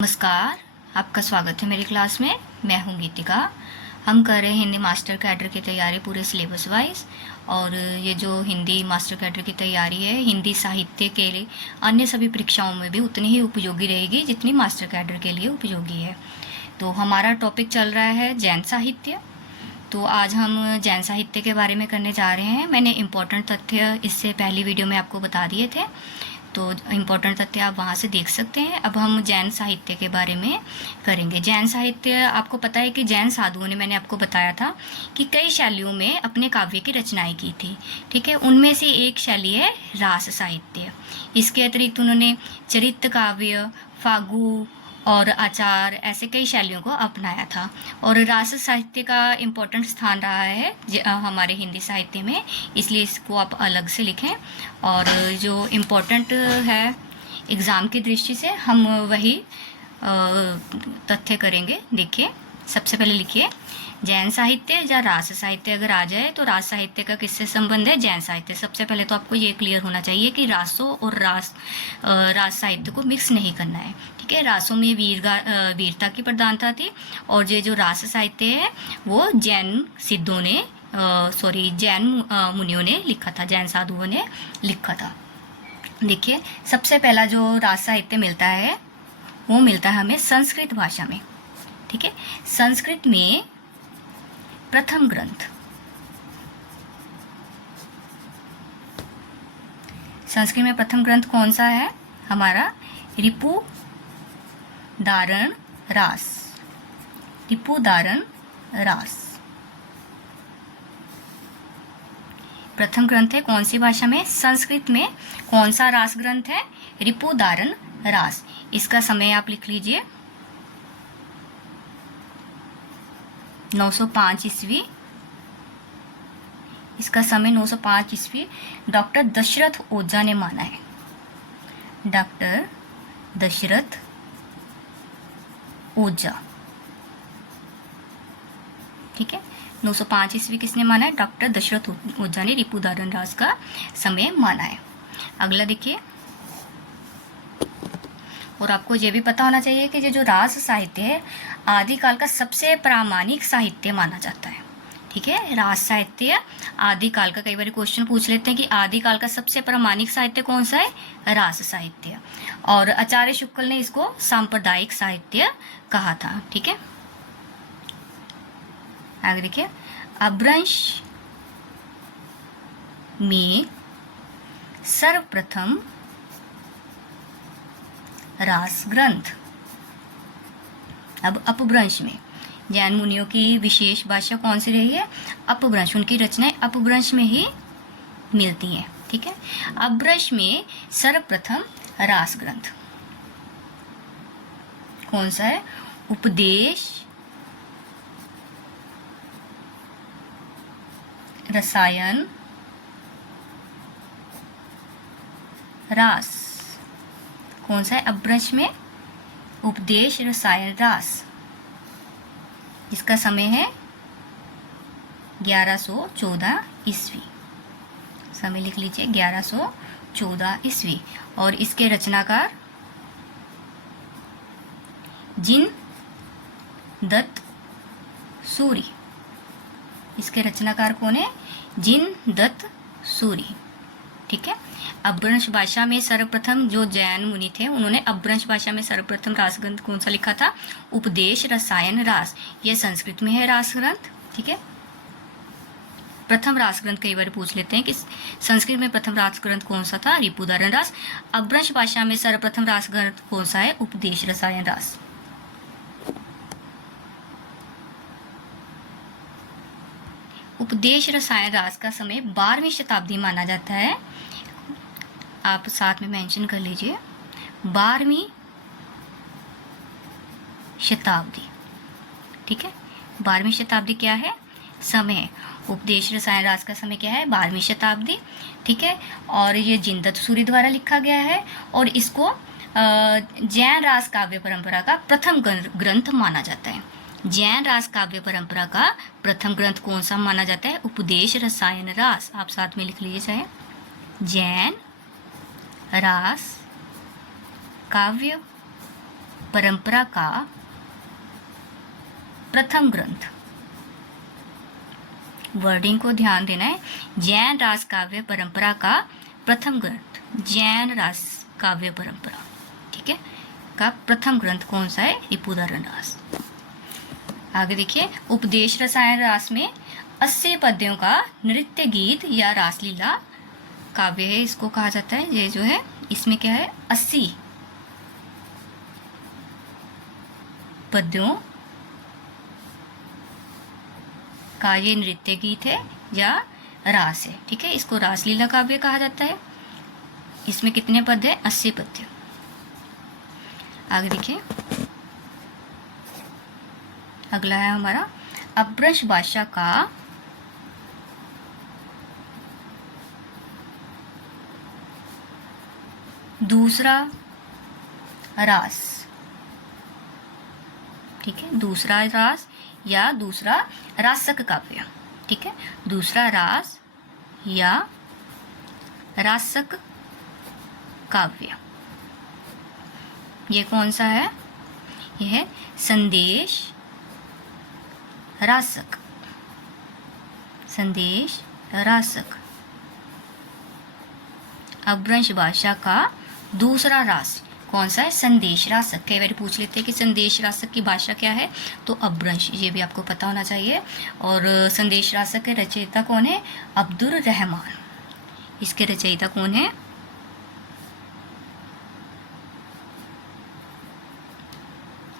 नमस्कार, आपका स्वागत है मेरी क्लास में। मैं हूं गीतिका। हम कर रहे हैं हिंदी मास्टर कैडर की तैयारी पूरे सिलेबस वाइज। और ये जो हिंदी मास्टर कैडर की तैयारी है हिंदी साहित्य के लिए अन्य सभी परीक्षाओं में भी उतनी ही उपयोगी रहेगी जितनी मास्टर कैडर के लिए उपयोगी है। तो हमारा टॉपिक चल रहा है जैन साहित्य। तो आज हम जैन साहित्य के बारे में करने जा रहे हैं। मैंने इम्पोर्टेंट तथ्य इससे पहली वीडियो में आपको बता दिए थे, तो इम्पोर्टेंट तथ्य आप वहाँ से देख सकते हैं। अब हम जैन साहित्य के बारे में करेंगे। जैन साहित्य, आपको पता है कि जैन साधुओं ने, मैंने आपको बताया था कि कई शैलियों में अपने काव्य की रचनाएं की थी। ठीक है, उनमें से एक शैली है रास साहित्य। इसके अतिरिक्त उन्होंने चरित्र काव्य, फागु और आचार, ऐसे कई शैलियों को अपनाया था। और रास साहित्य का इम्पोर्टेंट स्थान रहा है हमारे हिंदी साहित्य में, इसलिए इसको आप अलग से लिखें। और जो इम्पोर्टेंट है एग्ज़ाम की दृष्टि से हम वही तथ्य करेंगे। देखिए, सबसे पहले लिखिए जैन साहित्य या रास साहित्य। अगर आ जाए तो रास साहित्य का किससे संबंध है? जैन साहित्य। सबसे पहले तो आपको ये क्लियर होना चाहिए कि रासों और रास साहित्य को मिक्स नहीं करना है। ठीक है, रासों में वीरता की प्रधानता थी, और ये जो रास साहित्य है वो जैन सिद्धों ने जैन मुनियों ने लिखा था, जैन साधुओं ने लिखा था। देखिए, सबसे पहला जो रास साहित्य मिलता है वो मिलता है हमें संस्कृत भाषा में। ठीक है, संस्कृत में प्रथम ग्रंथ, संस्कृत में प्रथम ग्रंथ कौन सा है? हमारा रिपु दारण रास। रिपु दारण रास प्रथम ग्रंथ है। कौन सी भाषा में? संस्कृत में। कौन सा रास ग्रंथ है? रिपु दारण रास। इसका समय आप लिख लीजिए 905 ईस्वी। इसका समय 905 ईस्वी डॉक्टर दशरथ ओझा ने माना है। डॉक्टर दशरथ ओझा। ठीक है, 905 ईस्वी किसने माना है? डॉक्टर दशरथ ओझा ने रिपु दारण रास का समय माना है। अगला देखिए, और आपको ये भी पता होना चाहिए कि ये जो रास साहित्य है आदिकाल का सबसे प्रामाणिक साहित्य माना जाता है। ठीक है, रास साहित्य आदिकाल का, कई बार क्वेश्चन पूछ लेते हैं कि आदिकाल का सबसे प्रामाणिक साहित्य कौन सा है? रास साहित्य। और आचार्य शुक्ल ने इसको सांप्रदायिक साहित्य कहा था। ठीक है, आगे देखिए, अपभ्रंश में सर्वप्रथम रास ग्रंथ। अब अपभ्रंश में जैन मुनियों की विशेष भाषा कौन सी रही है? अपभ्रंश। उनकी रचनाएं अपभ्रंश में ही मिलती हैं। ठीक है, अपभ्रंश में सर्वप्रथम रास ग्रंथ कौन सा है? उपदेश रसायन रास। कौन सा है अपभ्रंश में? उपदेश रसायन रास। इसका समय है 1114 ईस्वी। समय लिख लीजिए 1114 ईस्वी। और इसके रचनाकार जिन दत्त सूरी। इसके रचनाकार कौन है? जिन दत्त सूरी। ठीक है, अपभ्रंश भाषा में सर्वप्रथम जो जैन मुनि थे उन्होंने अपभ्रंश भाषा में सर्वप्रथम रास ग्रंथ कौन सा लिखा था? उपदेश रसायन रास। यह संस्कृत में है रास ग्रंथ। ठीक है, प्रथम रास ग्रंथ कई बार पूछ लेते हैं कि संस्कृत में प्रथम रास ग्रंथ कौन सा था? रिपु दारण रास। अपभ्रंश भाषा में सर्वप्रथम रास ग्रंथ कौन सा है? उपदेश रसायन रास। उपदेश रसायन रास का समय 12वीं शताब्दी माना जाता है। आप साथ में मेंशन कर लीजिए 12वीं शताब्दी। ठीक है, 12वीं शताब्दी क्या है? समय। उपदेश रसायन रास का समय क्या है? 12वीं शताब्दी। ठीक है, और ये जिन दत्त सूरी द्वारा लिखा गया है, और इसको जैन रास काव्य परंपरा का प्रथम ग्रंथ माना जाता है। जैन रास काव्य परंपरा का प्रथम ग्रंथ कौन सा माना जाता है? उपदेश रसायन रास। आप साथ में लिख लीजिए चाहे जैन रास काव्य परंपरा का प्रथम ग्रंथ। वर्डिंग को ध्यान देना है। जैन रास काव्य परंपरा का प्रथम ग्रंथ, जैन रास काव्य परंपरा, ठीक है, का प्रथम ग्रंथ कौन सा है? ये उदाहरण रास। आगे देखिए, उपदेश रसायन रास में 80 पद्यों का नृत्य गीत या रासलीला काव्य है, इसको कहा जाता है। ये जो है इसमें क्या है, 80 पद्यों का ये नृत्य गीत है या रास है, ठीक है, इसको रासलीला काव्य कहा जाता है। इसमें कितने पद है? 80 पद्य। आगे देखिए, अगला है हमारा अपभ्रंश भाषा का दूसरा रास, ठीक है, दूसरा रास या दूसरा रासक काव्य, ठीक है, दूसरा रास या रासक काव्य। ये कौन सा है? यह है संदेश रासक, संदेश रासक, अपभ्रंश भाषा का दूसरा रास कौन सा है? संदेश रासक। कई बार पूछ लेते हैं कि संदेश रासक की भाषा क्या है, तो अपभ्रंश, ये भी आपको पता होना चाहिए। और संदेश रासक के रचयिता कौन है? अब्दुल रहमान। इसके रचयिता कौन है?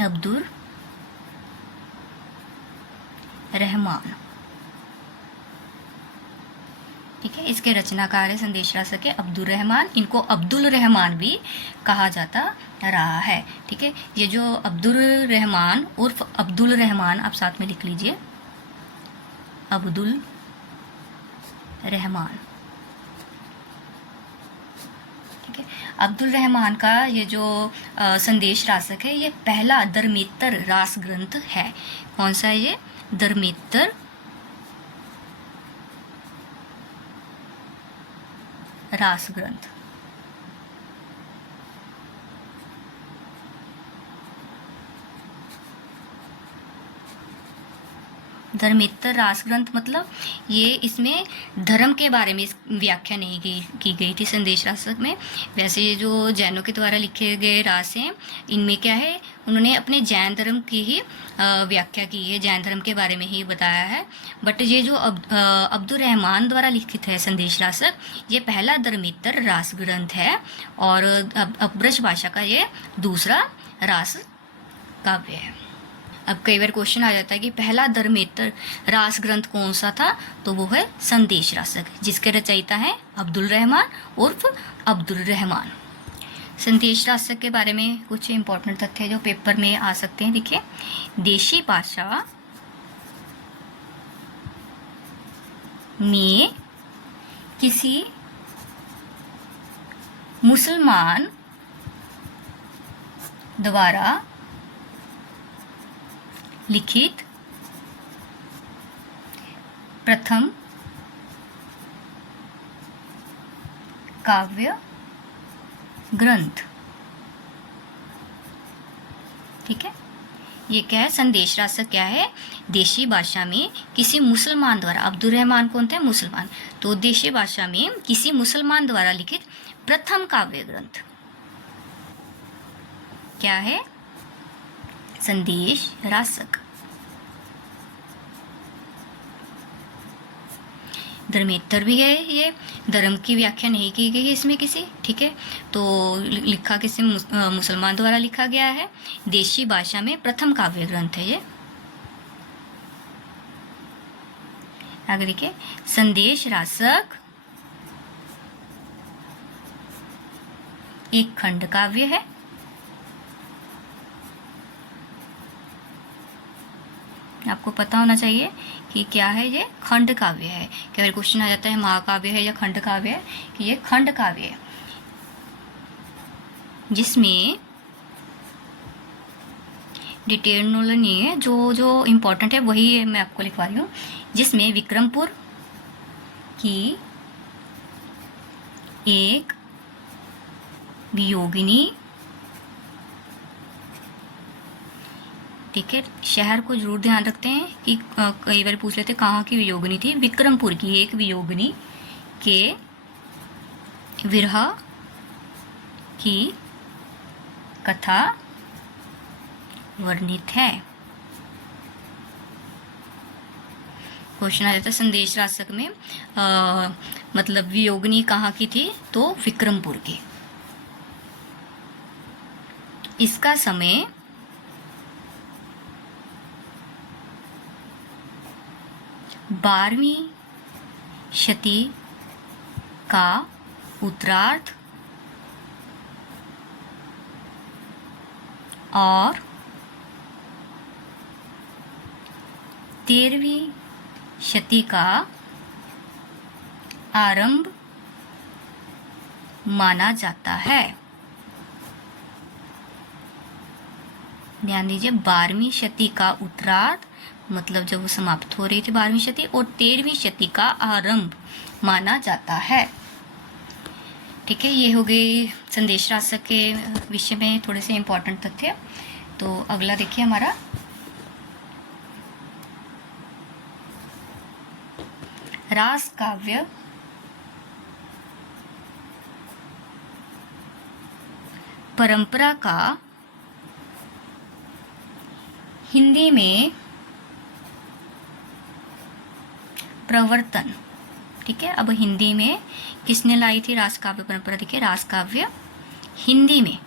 अब्दुल रहमान, ठीक है। इसके रचनाकार है संदेश रासक के अब्दुल रहमान। इनको अब्दुल रहमान भी कहा जाता रहा है, ठीक है। ये जो अब्दुल रहमान उर्फ अब्दुल रहमान, आप साथ में लिख लीजिए, अब्दुल रहमान, ठीक है। अब्दुल रहमान का ये जो संदेश रासक है, ये पहला दरमेत्तर रास ग्रंथ है। कौन सा है ये? दरमेत्तर रास ग्रंथ, धर्मेत्तर रास ग्रंथ मतलब ये, इसमें धर्म के बारे में व्याख्या नहीं की गई थी संदेश रासक में। वैसे ये जो जैनों के द्वारा लिखे गए रास हैं, इनमें क्या है, उन्होंने अपने जैन धर्म की ही व्याख्या की है, जैन धर्म के बारे में ही बताया है। बट ये जो अब्दुल रहमान द्वारा लिखित है संदेश रासक, ये पहला धर्मेत्तर रास ग्रंथ है और अपभ्रंश भाषा का ये दूसरा रास काव्य है। अब कई बार क्वेश्चन आ जाता है कि पहला धर्मेत्तर रास ग्रंथ कौन सा था, तो वो है संदेश रासक, जिसके रचयिता है अब्दुल रहमान उर्फ अब्दुल रहमान। संदेश रासक के बारे में कुछ इंपॉर्टेंट तथ्य जो पेपर में आ सकते हैं, देखिए, देशी भाषा में किसी मुसलमान द्वारा लिखित प्रथम काव्य ग्रंथ, ठीक है। ये क्या है? संदेश रासक क्या है? देशी भाषा में किसी मुसलमान द्वारा, अब्दुल रहमान कौन थे? मुसलमान, तो देशी भाषा में किसी मुसलमान द्वारा लिखित प्रथम काव्य ग्रंथ क्या है? संदेश रासक। धर्मेत्तर भी है, ये धर्म की व्याख्या नहीं की गई है इसमें किसी, ठीक है, तो लिखा किसी मुसलमान द्वारा लिखा गया है। देशी भाषा में प्रथम काव्य ग्रंथ है ये। आगे देखिए, संदेश रासक एक खंड काव्य है। आपको पता होना चाहिए कि क्या है ये? खंड काव्य है। कई बार क्वेश्चन आ जाता है महाकाव्य है या खंड काव्य है, कि ये खंड काव्य है जिसमें डिटेल नॉलेज नहीं है, जो इम्पोर्टेंट है वही मैं आपको लिखवा रही हूँ। जिसमें विक्रमपुर की एक वियोगिनी ठीक है, शहर को जरूर ध्यान रखते हैं कि कई बार पूछ लेते कहाँ की वियोगिनी थी। विक्रमपुर की एक वियोगिनी के विरह की कथा वर्णित है। क्वेश्चन आ जाता है संदेश राशक में मतलब वियोगिनी कहाँ की थी, तो विक्रमपुर की। इसका समय 12वीं शती का उत्तरार्ध और 13वीं शती का आरंभ माना जाता है। ध्यान दीजिए, 12वीं शती का उत्तरार्ध मतलब जब वो समाप्त हो रही थी 12वीं शती, और 13वीं शती का आरंभ माना जाता है। ठीक है, ये हो गई संदेश राशक के विषय में थोड़े से इंपॉर्टेंट तथ्य। तो अगला देखिए हमारा रास काव्य परंपरा का हिंदी में प्रवर्तन। ठीक है, अब हिंदी में किसने लाई थी रास काव्य परंपरा? देखिए, रास काव्य हिंदी में,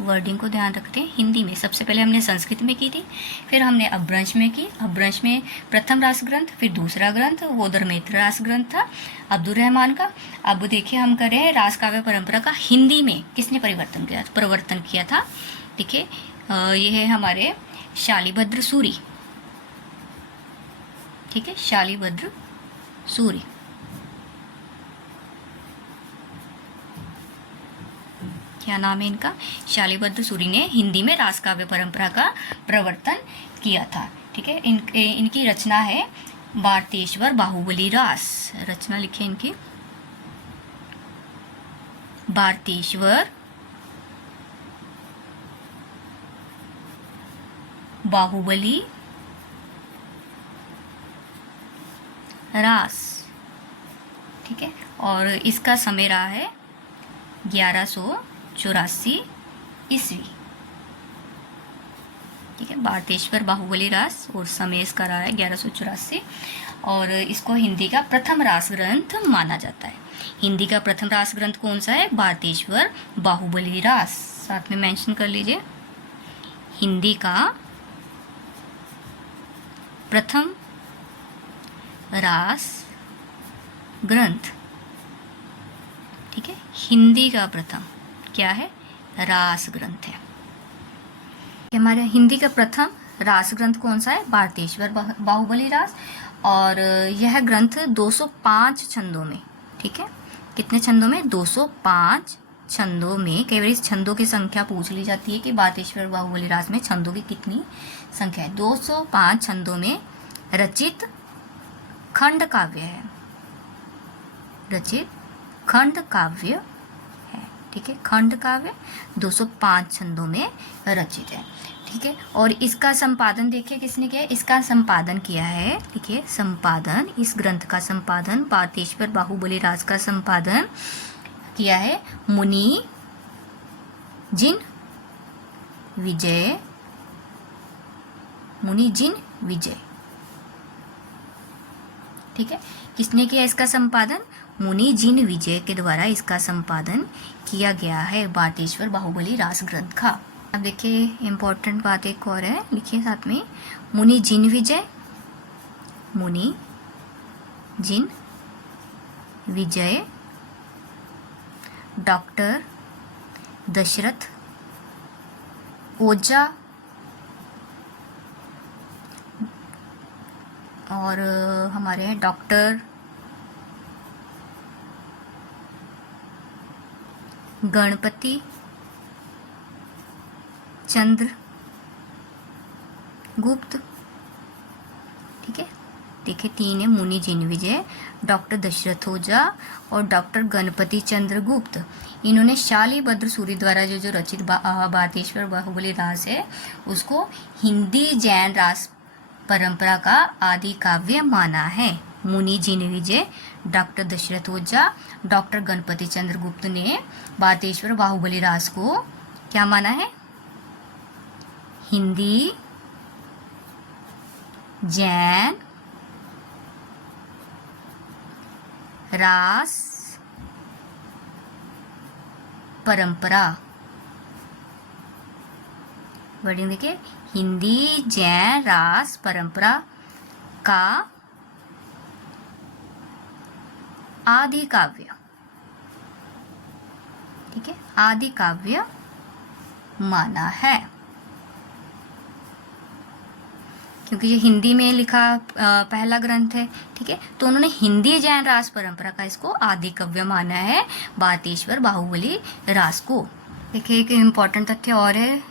वर्डिंग को ध्यान रखते हैं, हिंदी में सबसे पहले हमने संस्कृत में की थी, फिर हमने अपभ्रंश में की। अपभ्रंश में प्रथम रास ग्रंथ, फिर दूसरा ग्रंथ वो धर्मेंद्र रास ग्रंथ था अब्दुल रहमान का। अब देखिए हम कर रहे हैं रास काव्य परंपरा का हिंदी में किसने प्रवर्तन किया था। देखिए ये है हमारे शालिभद्र सूरी। ठीक है, शालिभद्र सूरी। क्या नाम है इनका? शालिभद्र सूरी ने हिंदी में रास काव्य परंपरा का प्रवर्तन किया था। ठीक है, इनकी रचना है भारतेश्वर बाहुबली रास। रचना लिखिए इनकी, भारतेश्वर बाहुबली रास। ठीक है, और इसका समय रहा है 1184 ईस्वी। ठीक है, भारतेश्वर बाहुबली रास और समय इसका रहा है 1184, और इसको हिंदी का प्रथम रास ग्रंथ माना जाता है। हिंदी का प्रथम रास ग्रंथ कौन सा है? भारतेश्वर बाहुबली रास। साथ में मेंशन कर लीजिए, हिंदी का प्रथम रास ग्रंथ। ठीक है, हिंदी का प्रथम क्या है? रास ग्रंथ है। हमारे हिंदी का प्रथम रास ग्रंथ कौन सा है? भारतेश्वर बाहुबली रास। और यह ग्रंथ 205 छंदों में, ठीक है, कितने छंदों में? 205 छंदों में। कई बार इस छंदों की संख्या पूछ ली जाती है कि भारतेश्वर बाहुबली रास में छंदों की कितनी संख्या है। 205 छंदों में रचित खंड काव्य है, रचित खंड काव्य है। ठीक है, खंड काव्य 205 छंदों में रचित है। ठीक है, और इसका संपादन देखिए किसने किया है? इसका संपादन किया है, देखिए संपादन, इस ग्रंथ का संपादन, भारतेश्वर बाहुबली रास का संपादन किया है मुनि जिन विजय। मुनि जिन विजय। ठीक है, किसने किया इसका संपादन? मुनि जिन विजय के द्वारा इसका संपादन किया गया है भारतेश्वर बाहुबली रास ग्रंथ का। अब देखिए इम्पोर्टेंट बात एक और है, लिखिए साथ में, मुनि जिन विजय। मुनि जिन विजय डॉक्टर दशरथ ओझा और हमारे हैं डॉक्टर गणपति चंद्र गुप्त। ठीक है, देखिए 3 है मुनि जिनविजय, डॉक्टर दशरथ ओझा और डॉक्टर गणपति चंद्र गुप्त। इन्होंने शालिभद्र सूरी द्वारा जो रचित बातेश्वर बाहुबली रास है उसको हिंदी जैन रास परंपरा का आदि काव्य माना है। मुनि जिनविजय, डॉक्टर दशरथ ओझा, डॉक्टर गणपति चंद्र गुप्त ने बातेश्वर बाहुबली रास को क्या माना है? हिंदी जैन रास परंपरा, वर्डिंग देखिए, हिंदी जैन रास परंपरा का आदि काव्य, ठीक है, आदि काव्य माना है। क्योंकि ये हिंदी में लिखा पहला ग्रंथ है, ठीक है, तो उन्होंने हिंदी जैन रास परंपरा का इसको आदि काव्य माना है, बातेश्वर बाहुबली रास को। देखिए एक इम्पॉर्टेंट तथ्य और है,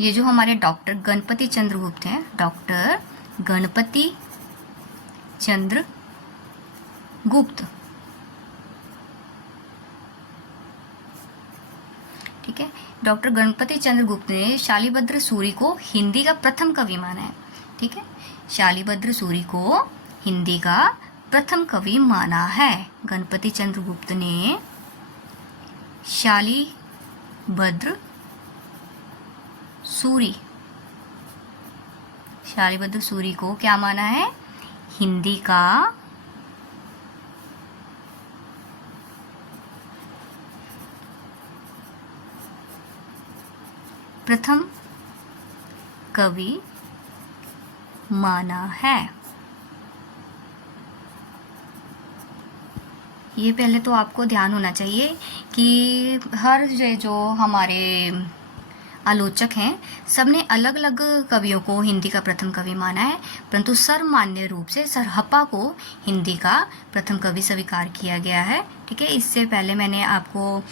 ये जो हमारे डॉक्टर गणपति चंद्र गुप्त हैं, डॉक्टर गणपति चंद्र गुप्त, ठीक है, डॉक्टर गणपति चंद्र गुप्त ने शालिभद्र सूरी को हिंदी का प्रथम कवि माना है, ठीक है, शालिभद्र सूरी को हिंदी का प्रथम कवि माना है। गणपति चंद्र गुप्त ने शालिभद्र सूरी को क्या माना है? हिंदी का प्रथम कवि माना है। ये पहले तो आपको ध्यान होना चाहिए कि हर जो हमारे आलोचक हैं सबने अलग अलग कवियों को हिंदी का प्रथम कवि माना है, परंतु सर्वमान्य रूप से सरहप्पा को हिंदी का प्रथम कवि स्वीकार किया गया है, ठीक है। इससे पहले मैंने आपको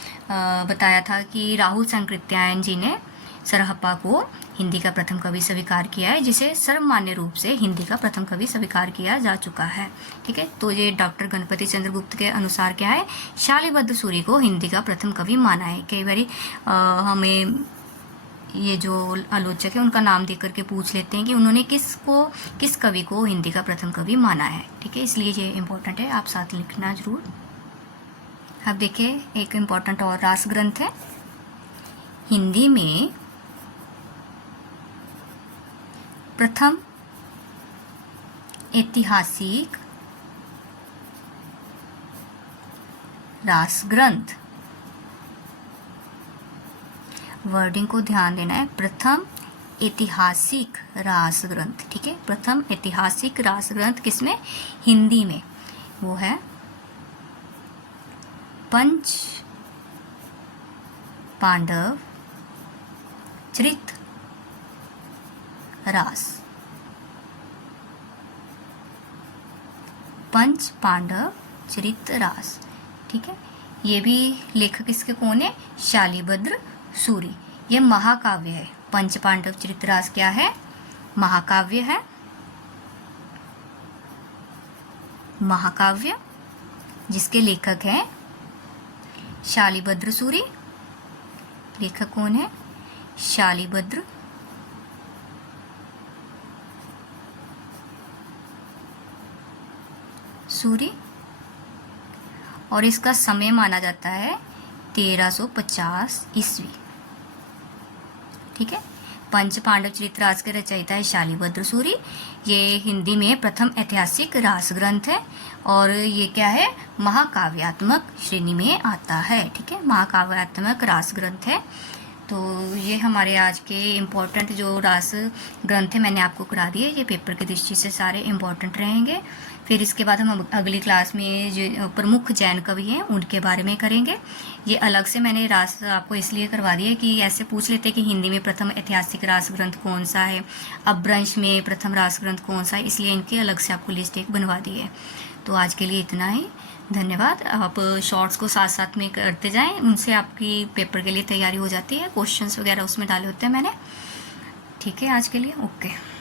बताया था कि राहुल संकृत्यायन जी ने सरहप्पा को हिंदी का प्रथम कवि स्वीकार किया है, जिसे सर्वमान्य रूप से हिंदी का प्रथम कवि स्वीकार किया जा चुका है, ठीक है। तो ये डॉक्टर गणपति चंद्र गुप्त के अनुसार क्या है? शालिभद्र सूरी को हिंदी का प्रथम कवि माना है। कई बारी हमें ये जो आलोचक है उनका नाम देकर के पूछ लेते हैं कि उन्होंने किस कवि को हिंदी का प्रथम कवि माना है, ठीक है, इसलिए ये इम्पोर्टेंट है, आप साथ लिखना जरूर। अब देखिए एक इम्पोर्टेंट और रास ग्रंथ है, हिंदी में प्रथम ऐतिहासिक रास ग्रंथ, वर्डिंग को ध्यान देना है, प्रथम ऐतिहासिक रास ग्रंथ, ठीक है, प्रथम ऐतिहासिक रास ग्रंथ किसमें? हिंदी में, वो है पंच पांडव चरित रास, पंच पांडव चरित रास, ठीक है। ये भी लेखक इसके कौन है? शालिभद्र सूरी। ये महाकाव्य है, पंच पांडव चरित रास क्या है? महाकाव्य है, महाकाव्य जिसके लेखक हैं शालिभद्र सूरी। लेखक कौन है? शालिभद्र सूरी, और इसका समय माना जाता है 1350 ईस्वी, ठीक है। पंच पांडव चरित रास के रचयिता है शालिभद्र सूरी। ये हिंदी में प्रथम ऐतिहासिक रास ग्रंथ है और ये क्या है? महाकाव्यात्मक श्रेणी में आता है, ठीक है, महाकाव्यात्मक रास ग्रंथ है। तो ये हमारे आज के इम्पोर्टेंट जो रास ग्रंथ है मैंने आपको करा दिए, ये पेपर की दृष्टि से सारे इम्पोर्टेंट रहेंगे। फिर इसके बाद हम अगली क्लास में जो प्रमुख जैन कवि हैं उनके बारे में करेंगे। ये अलग से मैंने रास आपको इसलिए करवा दिया कि ऐसे पूछ लेते कि हिंदी में प्रथम ऐतिहासिक रास ग्रंथ कौन सा है, अपभ्रंश में प्रथम रास ग्रंथ कौन सा है, इसलिए इनकी अलग से आपको लिस्ट एक बनवा दी है। तो आज के लिए इतना ही, धन्यवाद। आप शॉर्ट्स को साथ साथ में करते जाएं, उनसे आपकी पेपर के लिए तैयारी हो जाती है। क्वेश्चंस वगैरह उसमें डाले होते हैं मैंने, ठीक है। आज के लिए ओके।